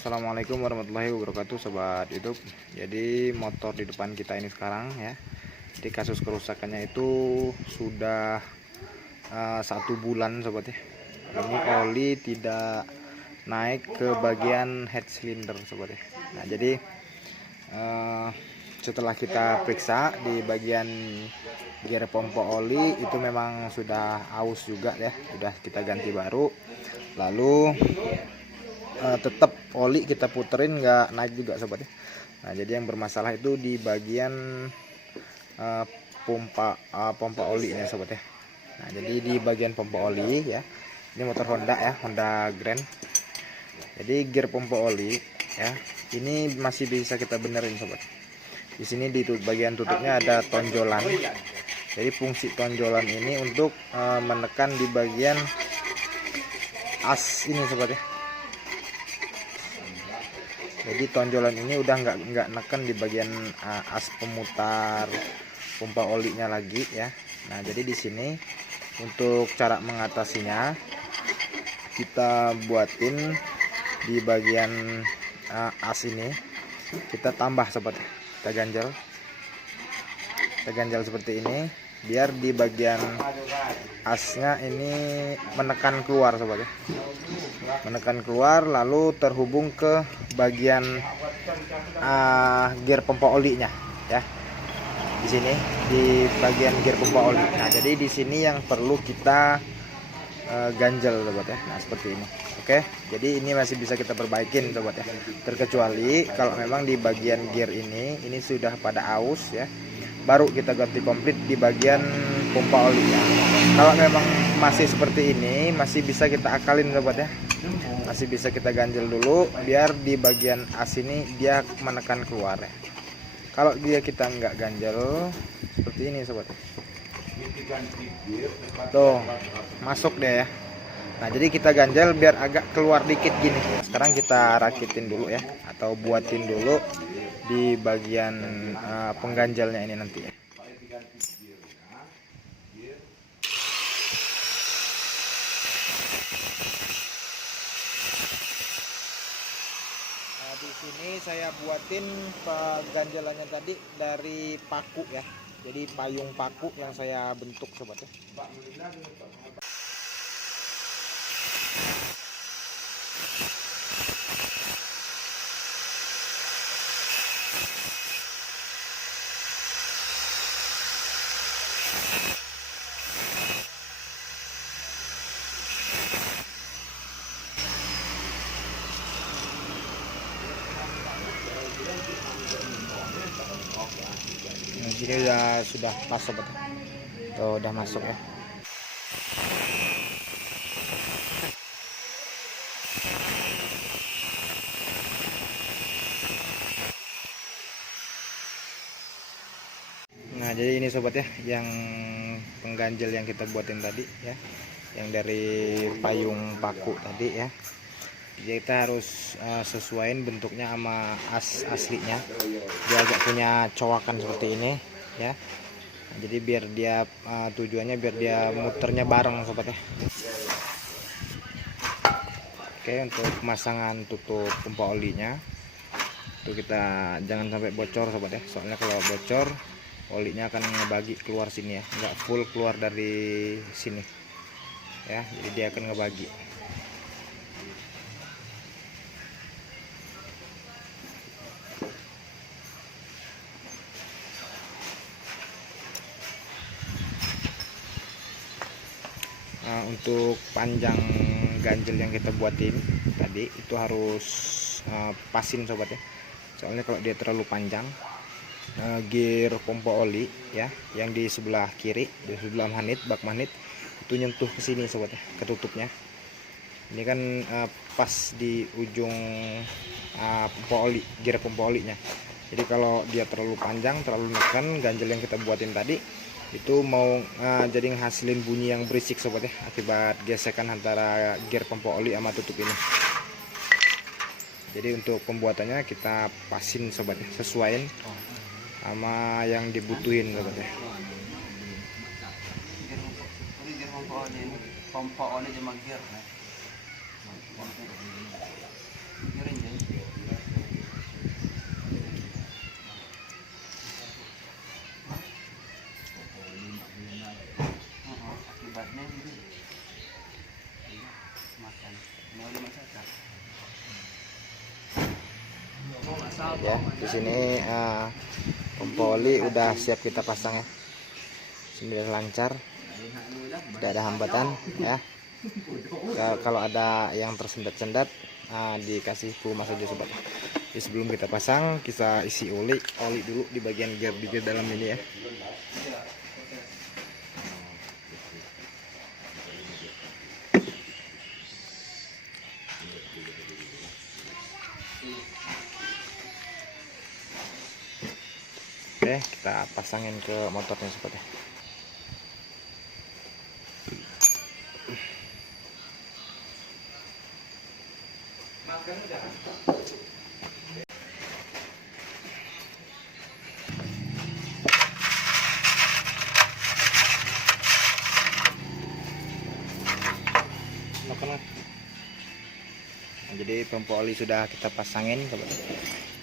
Assalamualaikum warahmatullahi wabarakatuh, sobat YouTube. Jadi motor di depan kita ini sekarang ya, jadi kasus kerusakannya itu sudah 1 bulan sobat ya. Ini oli tidak naik ke bagian head cylinder sobat ya. Nah jadi setelah kita periksa di bagian gear pompa oli itu memang sudah aus juga ya, sudah kita ganti baru. Lalu tetap oli kita puterin nggak naik juga sobat ya. Nah jadi yang bermasalah itu di bagian pompa olinya sobat ya. Nah jadi di bagian pompa oli ya, ini motor Honda ya, Honda Grand. Jadi gear pompa oli ya, ini masih bisa kita benerin sobat. Di sini di bagian tutupnya ada tonjolan. Jadi fungsi tonjolan ini untuk menekan di bagian as ini sobat ya. Jadi tonjolan ini udah nggak neken di bagian as pemutar pompa olinya lagi ya. Nah jadi di sini untuk cara mengatasinya kita buatin di bagian as ini, kita tambah sobat, kita ganjal seperti ini biar di bagian asnya ini menekan keluar sobat ya, menekan keluar lalu terhubung ke bagian gear pompa olinya ya. Di sini di bagian gear pompa oli. Nah jadi di sini yang perlu kita ganjel sobat ya. Nah seperti ini. Oke, jadi ini masih bisa kita perbaikin sobat ya, terkecuali kalau memang di bagian gear ini sudah pada aus ya, baru kita ganti komplit di bagian pompa olinya. Kalau memang masih seperti ini, masih bisa kita akalin sobat ya, masih bisa kita ganjel dulu biar di bagian as ini dia menekan keluar ya. Kalau dia kita nggak ganjel seperti ini sobat, tuh masuk deh ya. Nah jadi kita ganjel biar agak keluar dikit gini. Sekarang kita rakitin dulu ya, atau buatin dulu di bagian pengganjalnya ini nanti ya. Nah, di sini saya buatin pengganjalannya tadi dari paku ya. Jadi payung paku yang saya bentuk sobat ya. Nah, sini sudah pas sobat. Tuh udah masuk ya. Nah jadi ini sobat ya, yang pengganjel yang kita buatin tadi ya, yang dari payung paku tadi ya. Jadi kita harus sesuaiin bentuknya sama as aslinya. Dia agak punya cowakan seperti ini ya. Nah, jadi biar dia tujuannya biar dia muternya bareng sobat ya. Oke, untuk pemasangan tutup pompa olinya itu kita jangan sampai bocor sobat ya. Soalnya kalau bocor olinya akan ngebagi keluar sini ya, nggak full keluar dari sini ya. Jadi dia akan ngebagi. Nah, untuk panjang ganjel yang kita buatin tadi itu harus pasin sobat ya. Soalnya kalau dia terlalu panjang, gear pompa oli ya yang di sebelah kiri, di sebelah bak magnet itu nyentuh ke sini sobat ya, ketutupnya. Ini kan pas di ujung pompa oli, gear pompa olinya. Jadi kalau dia terlalu panjang, terlalu neken, ganjel yang kita buatin tadi itu mau jadi ngehasilin bunyi yang berisik sobat ya, akibat gesekan antara gear pompa oli sama tutup ini. Jadi untuk pembuatannya kita pasin sobat ya, sesuaiin sama yang dibutuhin sobat ya. Pompa oli sama gear. Ya, di sini pompa oli udah siap kita pasang ya. Sudah lancar, tidak ada hambatan ya. Kalau ada yang tersendat-sendat, dikasih pelumas saja sobat. Jadi sebelum kita pasang, kita isi oli dulu di bagian gear dalam ini ya. Oke, kita pasangin ke motornya sobat ya. Nah, jadi pompa oli sudah kita pasangin sobat.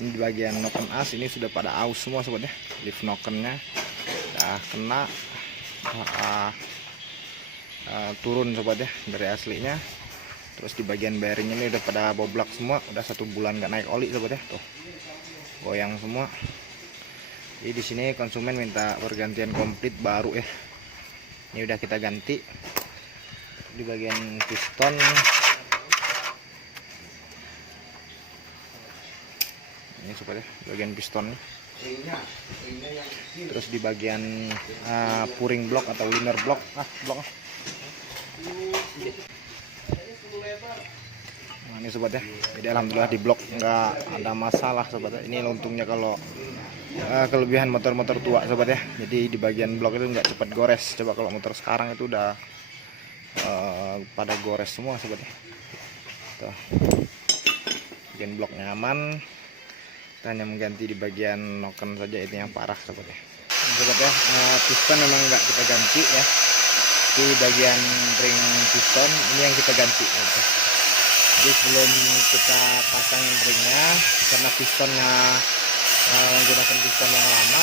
Ini di bagian noken as ini sudah pada aus semua sobat ya. Lift nokennya udah kena, turun sobat ya dari aslinya. Terus di bagian bearing ini udah pada boblak semua, udah 1 bulan nggak naik oli sobat ya. Tuh goyang semua. Jadi di sini konsumen minta pergantian komplit baru ya. Ini udah kita ganti. Di bagian piston ini sobat ya, bagian piston. Terus di bagian puring block atau liner block, nah ini sobat ya. Jadi alhamdulillah di blok nggak ada masalah sobat ya. Ini untungnya kalau kelebihan motor-motor tua sobat ya. Jadi di bagian blok itu nggak cepat gores. Coba kalau motor sekarang itu udah pada gores semua sobat ya. Tuh, bagian bloknya aman. Kita hanya mengganti di bagian noken saja, itu yang parah sobat ya. Sobat ya, piston memang nggak kita ganti ya. Di bagian ring piston ini yang kita ganti gitu. Jadi sebelum kita pasangin ringnya, karena pistonnya menggunakan piston yang lama,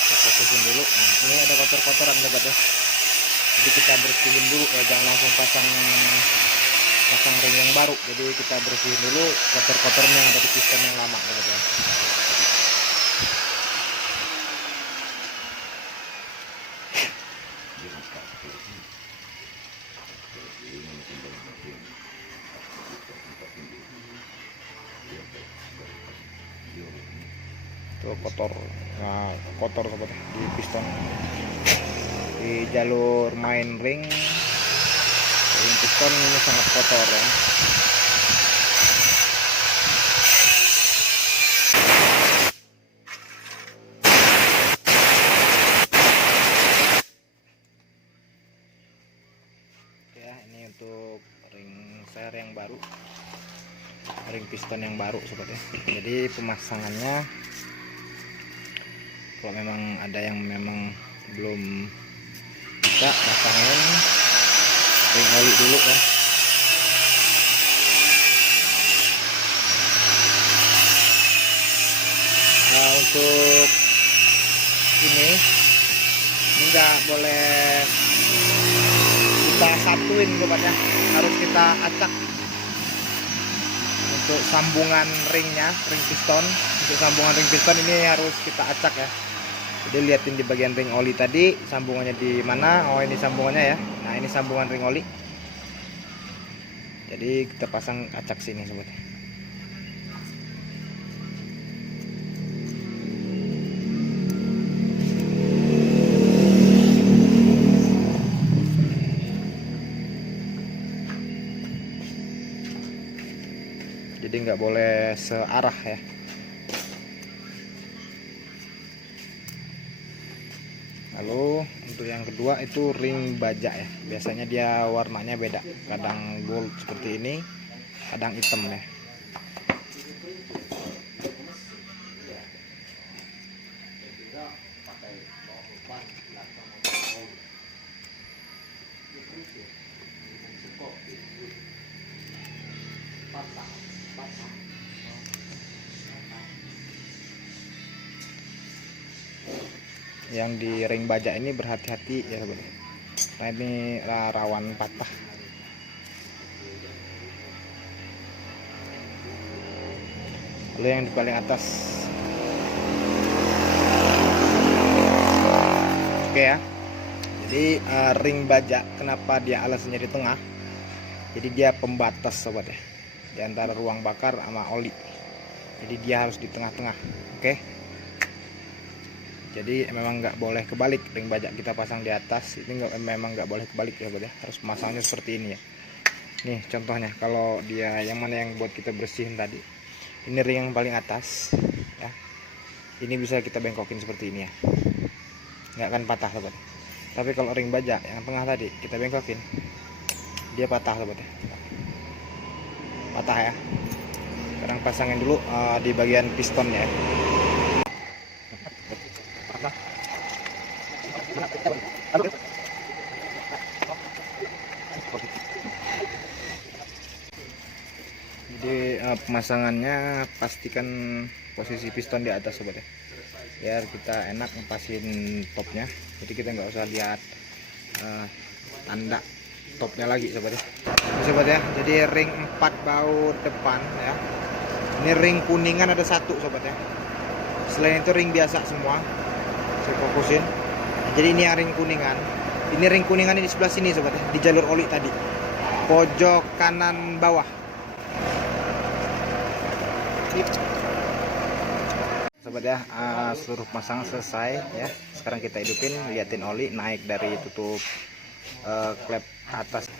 kita fokusin dulu. Nah, ini ada kotor-kotoran sobat ya. Jadi kita bersihin dulu ya, jangan langsung pasang ring yang baru. Jadi kita bersihin dulu kotor-kotornya yang ada di piston yang lama sobat ya. Tuh kotor, nah, kotor sobat ya, di piston, di jalur main ring piston ini sangat kotor ya. Ya, ini untuk ring ser yang baru, ring piston yang baru sobat ya. Jadi pemasangannya, kalau memang ada yang memang belum bisa, pasangin ring oli dulu ya. Nah, untuk ini nggak boleh kita satuin sobatnya, harus kita acak. Untuk sambungan ringnya, ring piston, untuk sambungan ring piston ini harus kita acak ya. Jadi liatin di bagian ring oli tadi sambungannya di mana. Oh, ini sambungannya ya. Nah, ini sambungan ring oli. Jadi kita pasang acak sini sobat. Jadi nggak boleh searah ya. Lalu untuk yang kedua itu ring baja ya. Biasanya dia warnanya beda, kadang gold seperti ini, kadang hitam ya. Yang di ring baja ini berhati-hati ya sobat. Nah, ini rawan patah. lalu yang di paling atas. Oke ya, jadi ring baja kenapa dia alasnya di tengah, jadi dia pembatas sobat ya, di antara ruang bakar sama oli, jadi dia harus di tengah-tengah. Oke, jadi memang nggak boleh kebalik, ring baja kita pasang di atas ini memang nggak boleh kebalik ya sobat ya, harus masangnya seperti ini ya. Nih contohnya, kalau dia yang mana yang buat kita bersihin tadi, ini ring yang paling atas ya, ini bisa kita bengkokin seperti ini ya, nggak akan patah sobat. Tapi kalau ring baja yang tengah tadi kita bengkokin, dia patah sobat ya, patah ya. Sekarang pasangin dulu di bagian pistonnya ya. Jadi pemasangannya pastikan posisi piston di atas sobat ya, biar kita enak ngepasin topnya, jadi kita nggak usah lihat tanda topnya lagi sobat ya. Ini sobat ya, jadi ring 4 baut depan ya, ini ring kuningan ada 1 sobat ya, selain itu ring biasa semua. Saya fokusin, jadi ini yang ring kuningan, ini ring kuningan ini di sebelah sini sobat ya, di jalur oli tadi, pojok kanan bawah. Sobat ya, seluruh pasang selesai ya. Sekarang kita hidupin, liatin oli naik dari tutup klep atas.